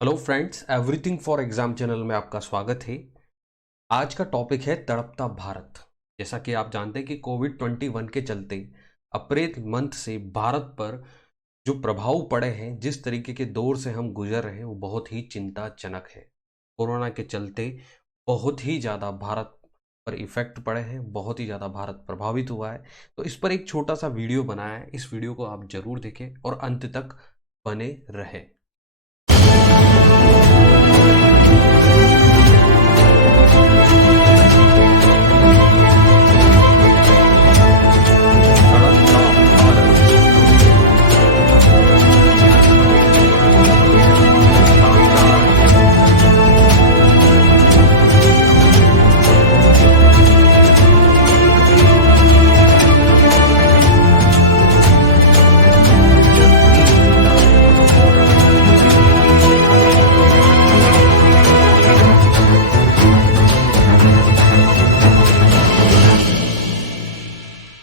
Hello friends, everything for exam channel में आपका स्वागत है। आज का टॉपिक है तड़पता भारत। जैसा कि आप जानते हैं कि कोविड-21 के चलते अप्रैल मंथ से भारत पर जो प्रभाव पड़े हैं, जिस तरीके के दौर से हम गुजर रहे हैं, वो बहुत ही चिंताजनक है। कोरोना के चलते बहुत ही ज़्यादा भारत पर इफेक्ट पड़े हैं, बहुत ही ज़्यादा भारत प्रभावित हुआ है। तो इस पर एक छोटा सा वीडियो बनाया है, इस वीडियो को आप जरूर देखें और अंत तक बने रहें।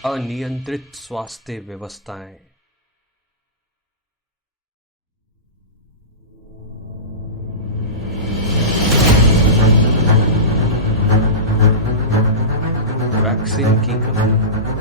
अनियंत्रित स्वास्थ्य व्यवस्थाएं, वैक्सीन की कमी,